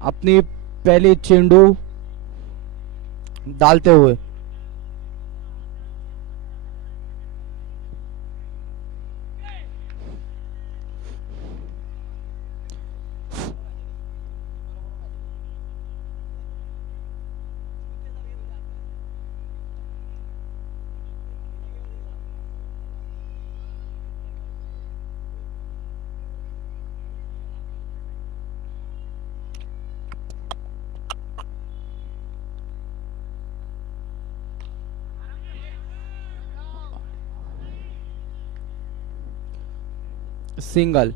अपनी पहली चेंडू डालते हुए। सिंगल।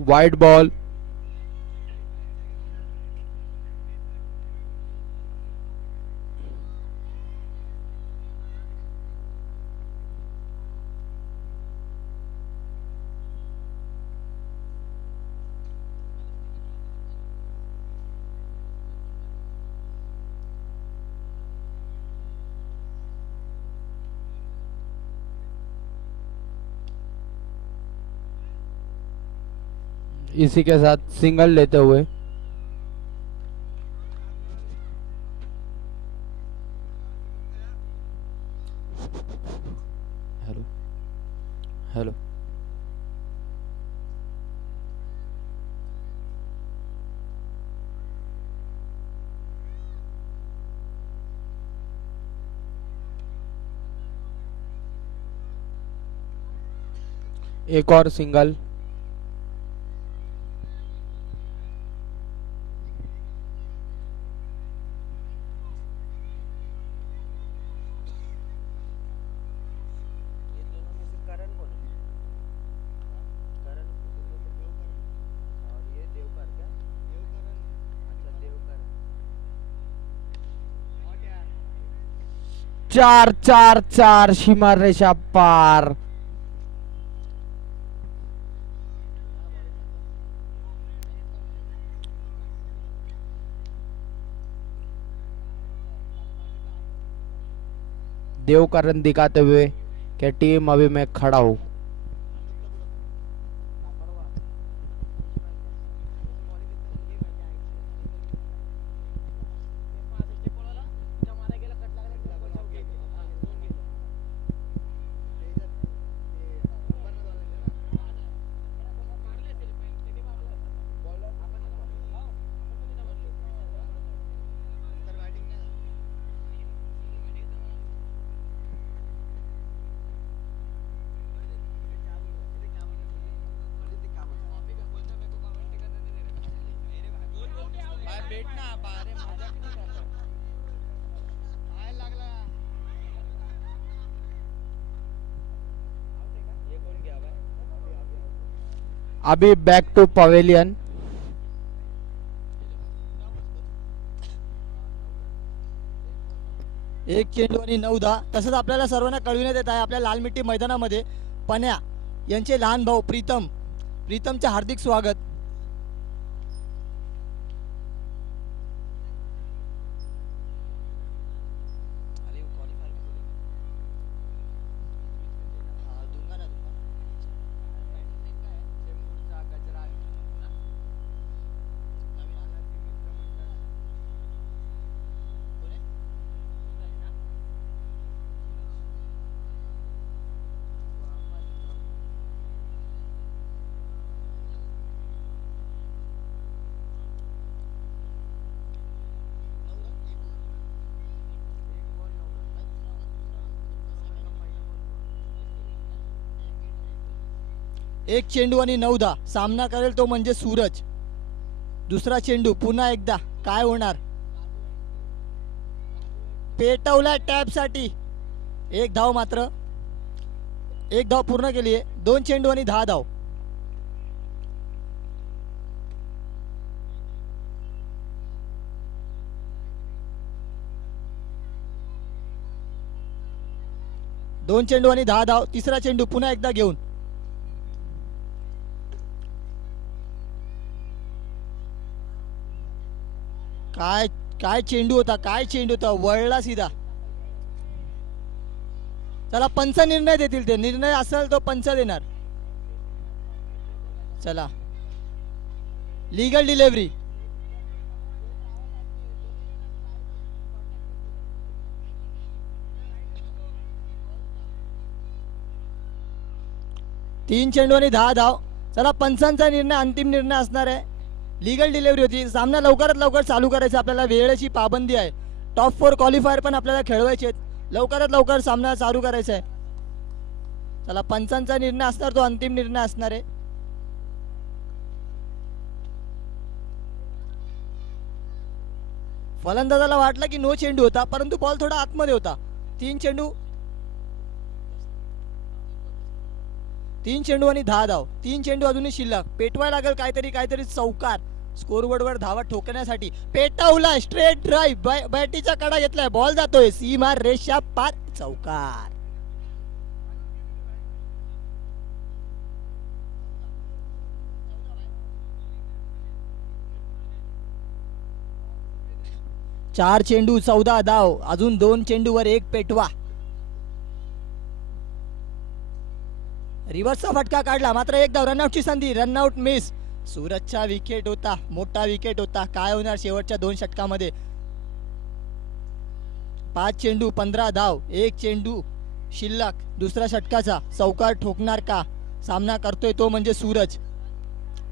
Wide ball. इसी के साथ सिंगल लेते हुए। Hello hello. एक और सिंगल। चार चार चार, सीमा रेषा पार। देव का रन दिखाते हुए कि टीम अभी मैं खड़ा हूं। अभी बैक टू पवेलियन। एक चेंडू आणि 9 धावा. तसंच आपल्याला सर्वांना कळविण्यात येत आहे आपल्या लाल मिट्टी मैदानामध्ये पन्या यांचे लहान भाऊ प्रीतमचे हार्दिक स्वागत. एक चेंडू आणि 9 धा. सामना करेल तो म्हणजे सूरज. दुसरा चेंडू पुन्हा एकदा काय होणार. पेटवला टॅप साठी. एक धाव मात्र. एक धाव पूर्ण केली आहे. 2 चेंडू आणि 10 धाव. दोन चेंडू आणि 10 धाव. तिसरा चेंडू पुन्हा एकदा घेऊन. काय काय चेंडू होता. काय चेंडू होता. वळला सीधा. चला पंच निर्णय देतील. ते निर्णय असेल तो पंच देणार. चला लीगल डिलिव्हरी. तीन चेंडू आणि 10 धाव. चला पंचांचा निर्णय अंतिम निर्णय असणार आहे. लीगल डिलिव्हरी होती. सामना लवकरात लवकर चालू करायचा. आपल्याला वेळेची पाबंदी आहे. टॉप 4 क्वालिफायर पण आपल्याला खेळवायचे आहेत. लवकरात लवकर सामना चालू करायचा आहे. चला पंचांचा निर्णय असणार तो अंतिम निर्णय असणार आहे. फलंदाजाला वाटलं की नो चेंडू होता परंतु बॉल थोडा आतमध्ये होता. तीन चेंडू आणि 10 धाव. 3 चेंडू अजूनही शिल्लक. पेटवायला लागेल काहीतरी चौकार. स्कोरबोर्डवर धावा ठोकण्यासाठी. पेटवला स्ट्रेट ड्राईव्ह. बॅटीचा कडा घेतलाय. बॉल जातोय सीमा रेषा पार. चौकार. चार चेंडू 14 धाव. अजून 2 चेंडूवर एक पेटवा. रिव्हर्सचा फटका काढला मात्र एक धाव. रनआउटची संधी. Runout miss. सूरजचा विकेट होता. मोठा विकेट होता. काय होणार शेवटच्या 2 षटकामध्ये. 5 चेंडू 15 धाव. एक चेंडू शिल्लक. दुसऱ्या षटकाचा चौकार ठोकणार का. सामना करतोय तो म्हणजे सूरज.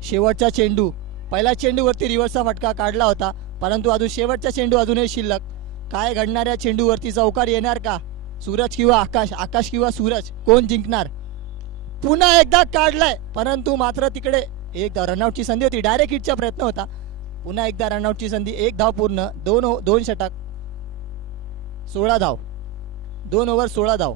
शेवटचा चेंडू. पहिल्या चेंडूवरती रिव्हर्सचा फटका काढला होता परंतु अजून शेवटचा चेंडू अजूनही शिल्लक. काय घडणाऱ्या चेंडूवरती चौकार येणार का. सूरज किंवा आकाश. आकाश किंवा सूरज कोण जिंकणार. पुन्हा एकदा काढलाय परंतु मात्र तिकडे एक रनआउटची संधी होती. डायरेक्ट हिटचा प्रयत्न होता. पुन्हा एकदा रनआउटची संधी. एक धाव पूर्ण. दोन षटक 16 धाव. 2 ओव्हर 16 धाव.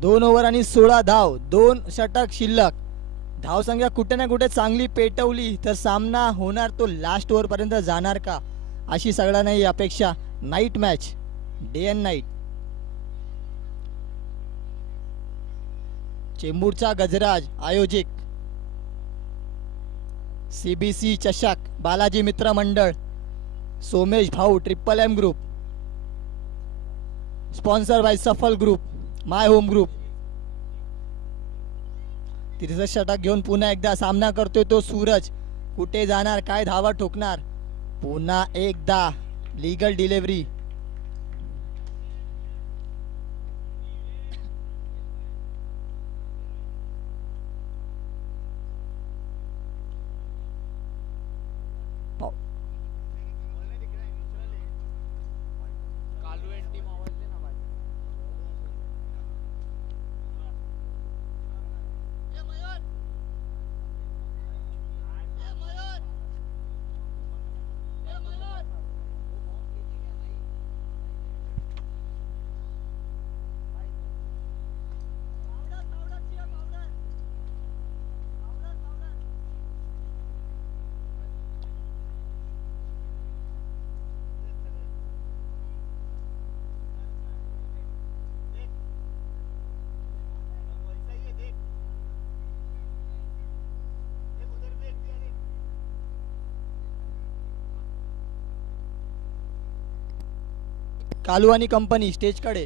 दोन ओव्हर आणि 16 धाव. 2 षटक शिल्लक. धावसंख्या कुठे ना कुठे चांगली पेटवली तर सामना होणार तो लास्ट ओव्हर पर्यंत जाणार का अशी सगळ्यांना ही अपेक्षा. Night match. Day and night. चेंबूरचा गजराज आयोजक. सीबीसी चषक. Balaji Mitra Mandal. Somesh Bhau. Triple M group. Sponsor by Safal group. My home group. तिसरं षटक घेऊन पुन्हा एकदा सामना करतोय तो सूरज. कुठे जाणार. काय धावा ठोकणार. पुन्हा एकदा लीगल डिलिव्हरी. कालू आणि कंपनी स्टेजकडे.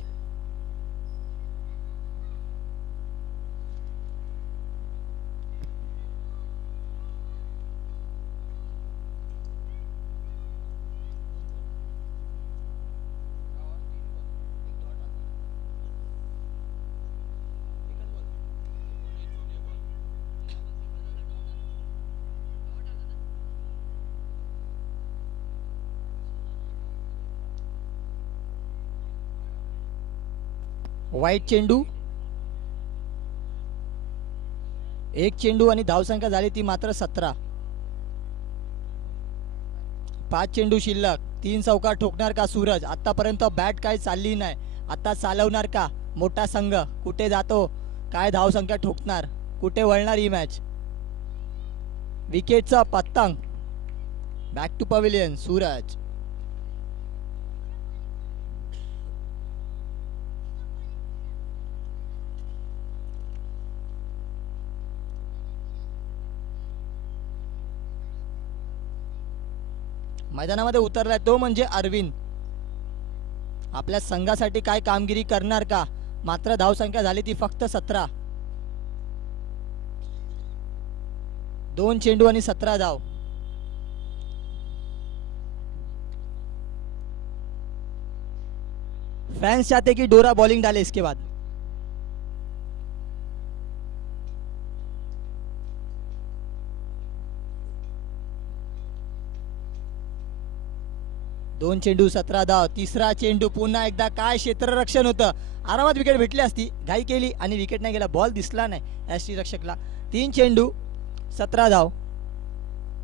वाईट चेंडू, एक चेंडू आणि धावसंख्या झाली ती मात्र 17. 5 चेंडू शिल्लक, 3 चौकार ठोकणार का सूरज? आतापर्यंत बॅट काय चालली नाही, आता चालवणार का मोठा संघ? कुठे जातो, काय धावसंख्या ठोकणार, कुठे वळणार ही मॅच? विकेटचा पतंग, बॅक टू पवेलियन सूरज. मैदानामध्ये उतरलाय तो म्हणजे अरविंद. आपल्या संघासाठी काय कामगिरी करणार का? मात्र धावसंख्या झाली ती फक्त 17. 2 चेंडू आणि 17 धाव. फैंस चाहते कि डोरा बॉलिंग डाले इसके बाद. दोन चेंडू 17 धाव. तिसरा चेंडू पुन्हा एकदा काय क्षेत्ररक्षण होतं, आरामात विकेट भेटली असती, घाई केली आणि विकेट नाही गेला, बॉल दिसला नाही यष्टी रक्षकला. 3 चेंडू 17 धाव.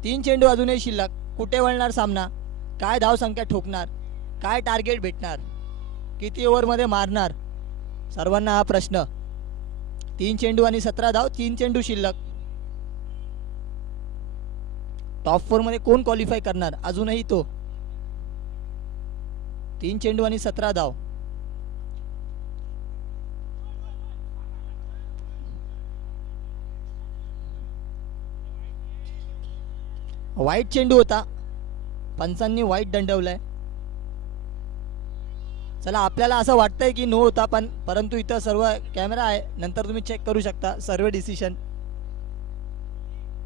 3 चेंडू अजूनही शिल्लक. कुठे वळणार सामना, काय धाव संख्या ठोकणार, काय टार्गेट भेटणार, किती ओव्हरमध्ये मारणार, सर्वांना हा प्रश्न. 3 चेंडू आणि 17 धाव, 3 चेंडू शिल्लक. टॉप 4 मध्ये कोण क्वालिफाय करणार अजूनही तो. 3 चेंडू आणि 17 धाव. वाईट चेंडू होता, पंचांनी वाईट दंडवलाय. चला, आपल्याला असं वाटतंय की नो होता, पण परंतु इथं सर्व कॅमेरा आहे, नंतर तुम्ही चेक करू शकता सर्व डिसिशन.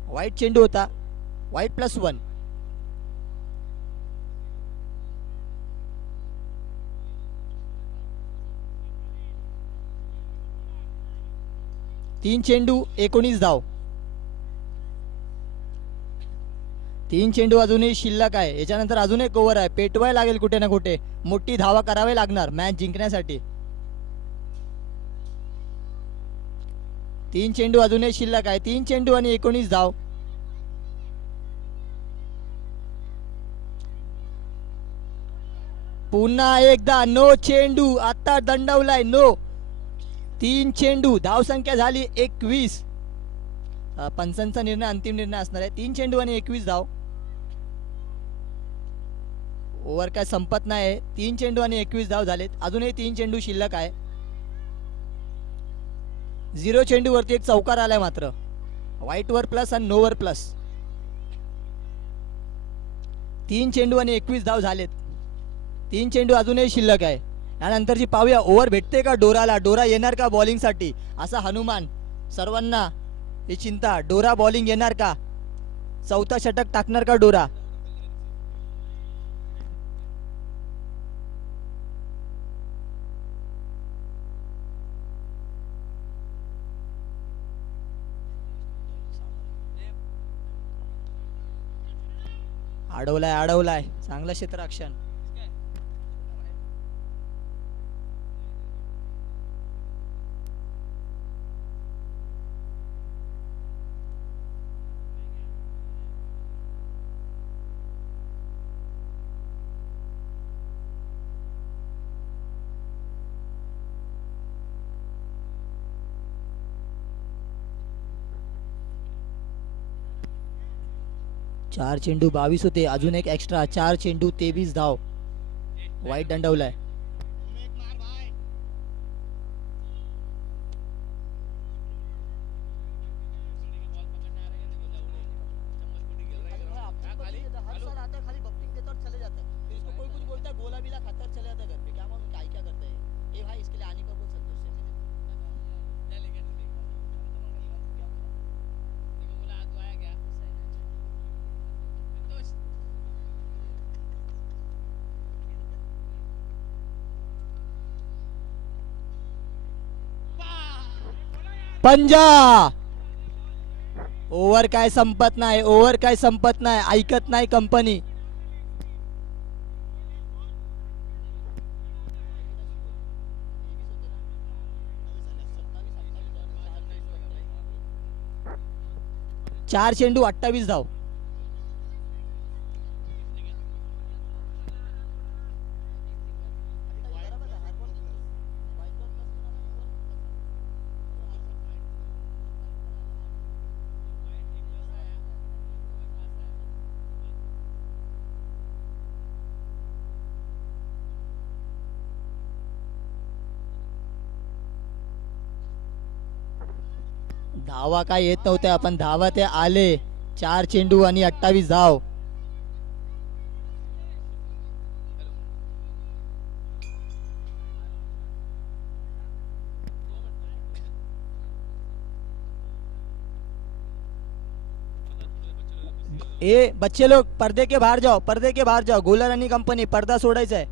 वाईट चेंडू होता, वाईट +1. 3 चेंडू 19 धाव. 3 चेंडू अजूनही शिल्लक आहे. याच्यानंतर अजून एक ओव्हर आहे, पेटवाय लागेल कुठे ना कुठे, मोठी धावा करावे लागणार मॅच जिंकण्यासाठी. 3 चेंडू अजूनही शिल्लक आहे. 3 चेंडू आणि 19 धाव. पुन्हा एकदा नो चेंडू, आता दंडवलाय नो. 3 चेंडू, धावसंख्या झाली 21. पंचांचा निर्णय अंतिम निर्णय असणार आहे. 3 चेंडू आणि 21 धाव. ओव्हर काय संपत नाही. 3 चेंडू आणि 21 धाव झालेत, अजूनही 3 चेंडू शिल्लक आहे. 0 चेंडू वरती एक चौकार आलाय, मात्र व्हाईट वर प्लस आणि नो वर प्लस. 3 चेंडू आणि 21 धाव झालेत. 3 चेंडू अजूनही शिल्लक आहे. यानंतरची पाहूया ओव्हर भेटते का डोराला, डोरा येणार का बॉलिंग साठी, असा हनुमान. सर्वांना ही चिंता, डोरा बॉलिंग येणार का, चौथा षटक टाकणार का डोरा. अडवलाय चांगलं क्षेत्ररक्षण. चार चेंडू 22 होते, अजून एक एक्स्ट्रा. 4 चेंडू 23 धाव. वाईट दंडवलाय. पंजा. ओव्हर काय संपत नाही, ओव्हर काय संपत नाही, ऐकत नाही कंपनी. 4 चेंडू 28 धाव. धावा काय येत नव्हत्या पण धावा ते आले. 4 चेंडू आणि 28 धाव. ए बच्चे लोग पर्दे के बाहर जाओ, पर्दे के बाहर जाओ. गोलर आणि कंपनी पडदा सोडायचा आहे.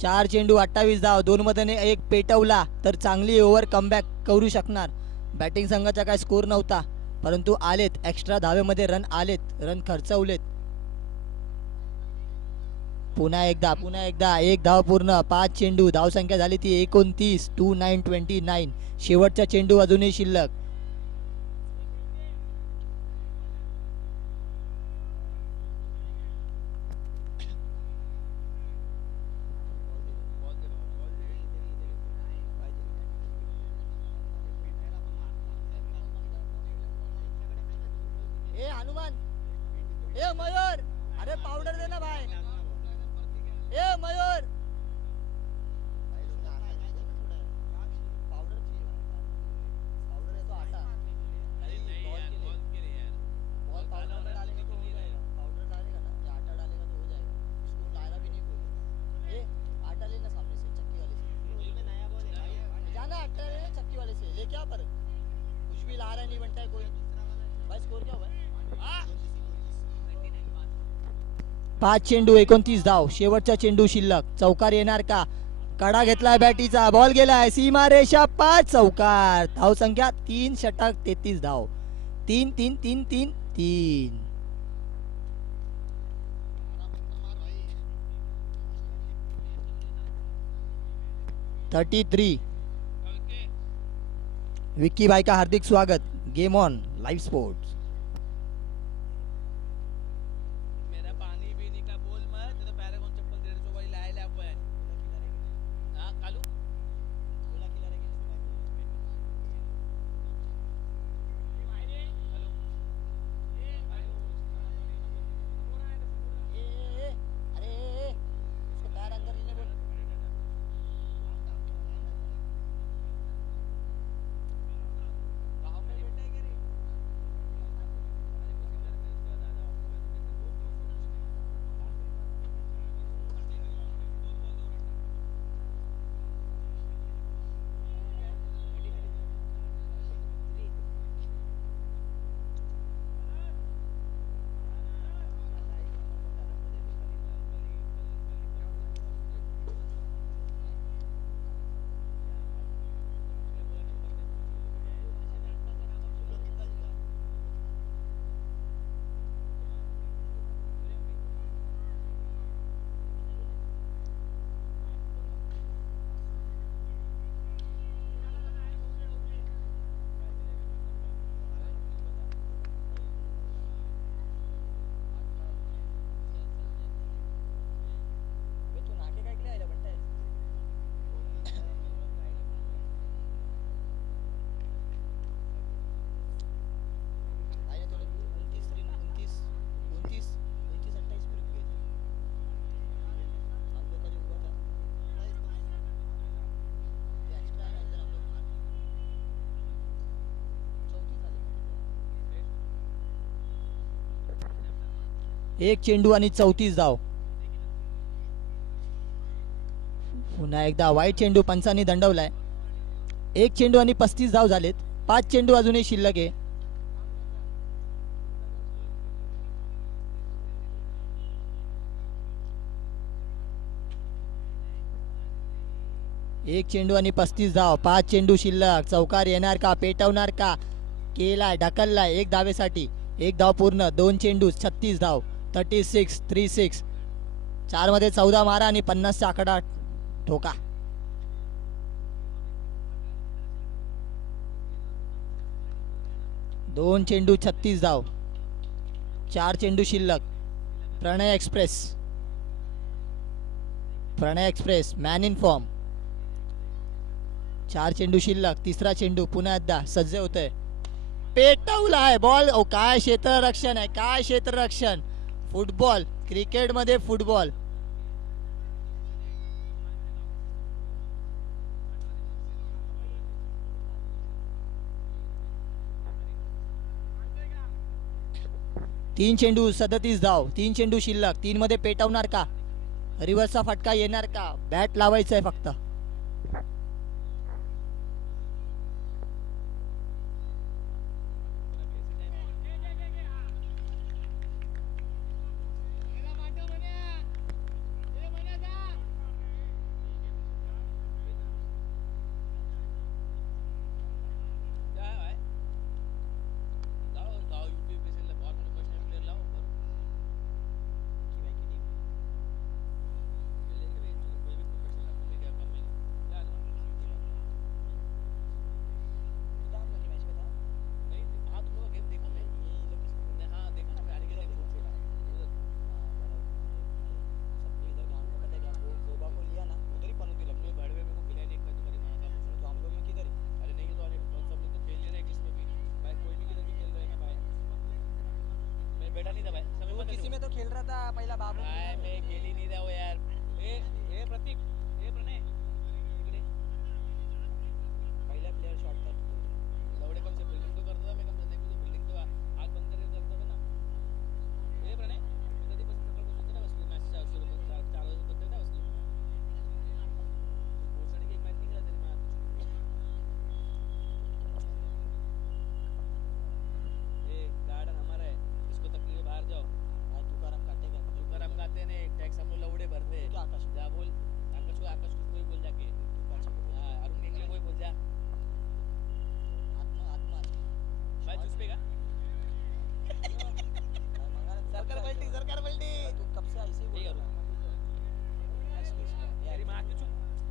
4 चेंडू 28 धाव. 2 मध्ये एक पेटवला तर चांगली ओव्हर कमबॅक करू शकणार. बॅटिंग संघाचा काय स्कोर नव्हता परंतु आलेत एक्स्ट्रा धावेमध्ये रन आलेत, रन खर्चवलेत. पुन्हा एकदा एक धाव पूर्ण. 5 चेंडू. धावसंख्या झाली ती 29. 29. शेवटचा चेंडू अजूनही शिल्लक. ए हनुमान, ए मयूर, अरे पावडर दे ना भाई. ए मयूर, पावडर पावडर है तो आटा. बॉल पाउडर में डालेंगे तो हो जाएगा. पाउडर डालेगा ना या आटा डालेगा तो हो जाएगा. इसको लाएगा भी नहीं कोई. ए आटा लेना सामने से, चक्की वाले से. नया बॉल है, जाना आटा लेना चक्की वाले से. ले क्या पर कुछ भी ला रहा नहीं बनता है कोई. भाई स्कोर क्या हुआ है? 5 चेंडू 29 धाव. शेवटचा चेंडू शिल्लक. चौकार येणार का? कडा घेतलाय बॅटीचा. बॉल गेलाय सीमा रेषा 5. चौकार. धाव संख्या 3 षटक 33 धाव. 3. 33. विक्की भाई का हार्दिक स्वागत. Game on live sports. एक चेंडू आणि 34 धाव. पुन्हा एकदा वाईट चेंडू पंचांनी दंडवलाय. एक चेंडू आणि 35 धाव झालेत. 5 चेंडू अजूनही शिल्लक आहे. एक चेंडू आणि 35 धाव. 5 चेंडू शिल्लक. चौकार येणार का? पेटवणार का? केलाय, ढकललाय. एक धावेसाठी. एक धाव पूर्ण. 2 चेंडू 36 धाव. 36. 4 मध्ये 14 मारा आणि 50 चा आकडा ठोका. 2 चेंडू 36 धाव. 4 चेंडू शिल्लक. Pranay express man in form. 4 चेंडू शिल्लक. तिसरा चेंडू पुन्हा एकदा सज्ज होतोय. पेटवला आहे बॉल. काय क्षेत्ररक्षण आहे, काय क्षेत्ररक्षण. फुटबॉल, क्रिकेटमध्ये फुटबॉल. तीन चेंडू 37 धाव. 3 चेंडू शिल्लक. 3 मध्ये पेटवणार का, रिव्हर्सचा फटका येणार का, बॅट लावायचं आहे फक्त. किसी में तो खेल रहा था पहला बाबू. मैं खेल ही नहीं रहा हूँ यार. ए प्रतीक, ए प्रणय इकडे. पहिला प्लेयर शॉट कर. लवडे कम से बिल्डिंग तो करतो था. मैं कम से देखो बिल्डिंग तो आग बंद करके करतो ना. ए प्रणय कधीपासून सकाळपासून ना बसलो मॅच सुरू 4 वाजेपर्यंत ना बसलो. पोहोचणे की एक मॅच निघाला तरी मला. ए गार्डन हमारा है, इसको तकलीफ है बाहर जाओ. तुकाराम गाते ने टैक्स हम लोग लवड़े भरते. जा बोल आकाश को कोई बोल जाके. अरुण निंगले कोई बोल जा. भाई चूस पेगा. सरकार पलटी. तू कब से ऐसे बोल रहा है. तेरी माँ की चुप.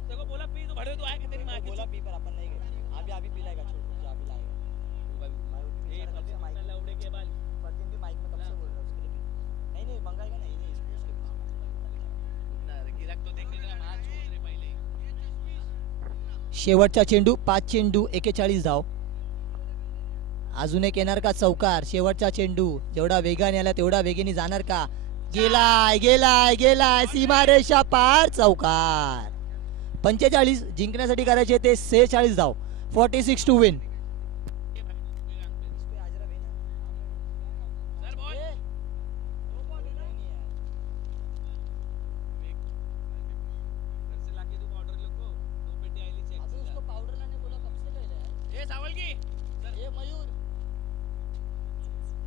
देखो बोला पी तो भड़े तो आए कि तेरी माँ की बोला चुप. पी पर अपन नहीं गए. अभी पिलाएगा. छोड़ जा अभी लाएगा. ए कब से लवड़े के बाल. परदीन भी माइक में कब से बोल रहा है उसके लिए. नहीं मंगाएगा नहीं गिराक तो देख लेना. माँ छोड़ रे पहिले. शेवटचा चेंडू. 5 चेंडू 41 धाव. अजून एक येणार का चौकार. शेवटचा चेंडू. जेवढा वेगाने आला तेवढा वेगाने जाणार का. गेलाय सीमारेषा पार. चौकार. 45 जिंकण्यासाठी करायचे ते 46 धाव. 46 टू विन. Sir ball. घर से लाके दो पाउडर लोग को. 2 पेटी आईली चेक. अभी उसको पाउडर लाने बोला कब से ले रहा है. ए सावल की सर. ए मयूर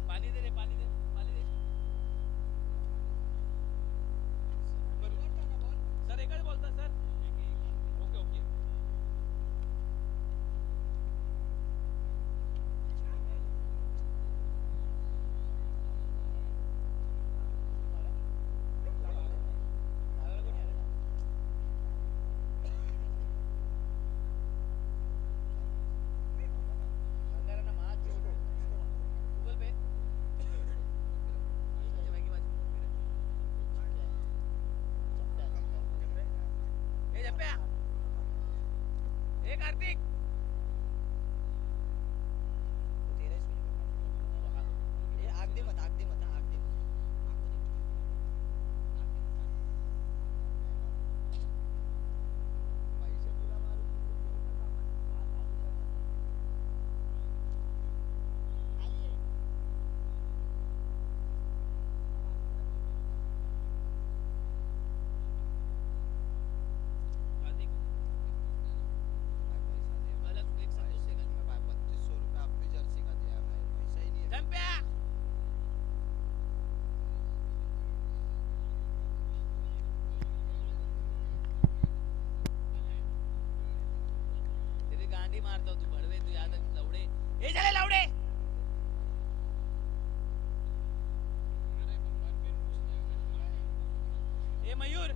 पानी दे रे पानी दे. सर एकच बोलता सर. ओके. अंगारा माँ छोड़. गूगल पे. ए जप्प्या. ए कार्तिक. आग दे मत. कार्तिक. मला तू एक संतोष से गाली. 3200 रुपये आप भी जर्सी का दिया भाई. पैसा ही नहीं है. जप्प्या. तेरी गांडी मारतो तू भडवे. तू याद लवडे. ए झाले लवडे. ए मयूर.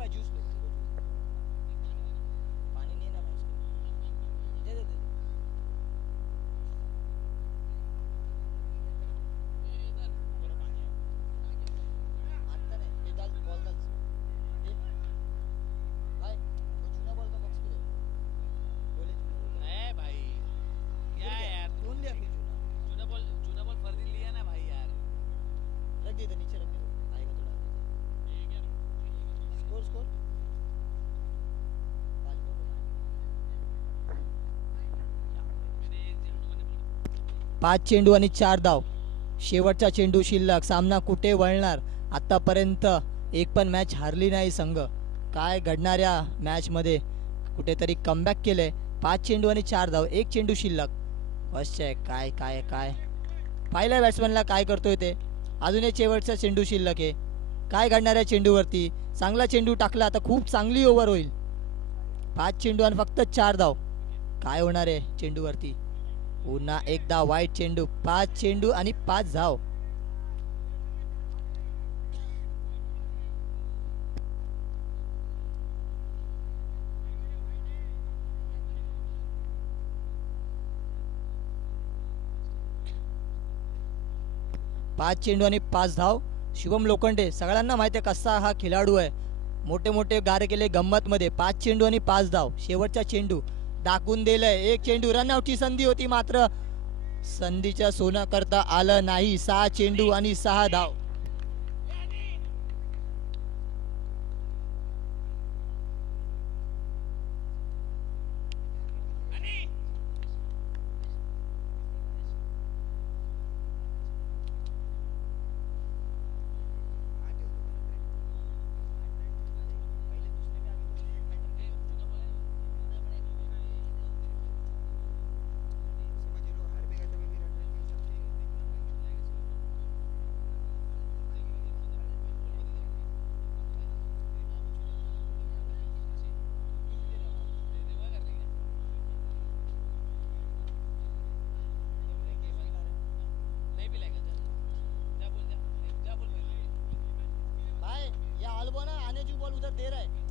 भाई जूस ले पानी नहीं है ना भाई उसको दे दे दे आता नाही ते डाल बॉल डाल दे भाई वो जूना बॉल का बॉक्स पे दे बोले नहीं भाई क्या है यार कौन लिया फिर जूना जूना बॉल फर्जी लिया ना भाई यार रख दे इधर नीचे रख दे आएगा थोड़ा स्कोर स्कोर 5 चेंडू आणि 4 धाव शेवटचा चेंडू शिल्लक सामना कुठे वळणार आतापर्यंत एक पण मॅच हारली नाही संघ काय घडणाऱ्या मॅचमध्ये कुठेतरी कमबॅक केलंय 5 चेंडू आणि 4 धाव एक चेंडू शिल्लक फर्स्ट आहे काय काय काय पहिल्या बॅट्समॅनला काय करतोय ते अजून एक शेवटचा चेंडू शिल्लक आहे काय घडणार आहे चेंडूवरती चांगला चेंडू टाकला आता खूप चांगली ओव्हर होईल 5 चेंडू आणि फक्त 4 धाव काय होणार आहे चेंडूवरती पुन्हा एकदा वाईट चेंडू 5 चेंडू आणि 5 धाव पाच चेंडू आणि 5 धाव शुभम लोखंडे सगळ्यांना माहिती आहे कसा हा खेळाडू आहे मोठे मोठे गारे केले गंमत मध्ये 5 चेंडू आणि 5 धाव शेवटचा चेंडू दाखवून दिलंय एक चेंडू रनआउटची संधी होती मात्र संधीच्या सोनं करता आलं नाही 6 चेंडू आणि 6 धाव भाई ये आल्बो ना आने की बॉल उधर दे रहा है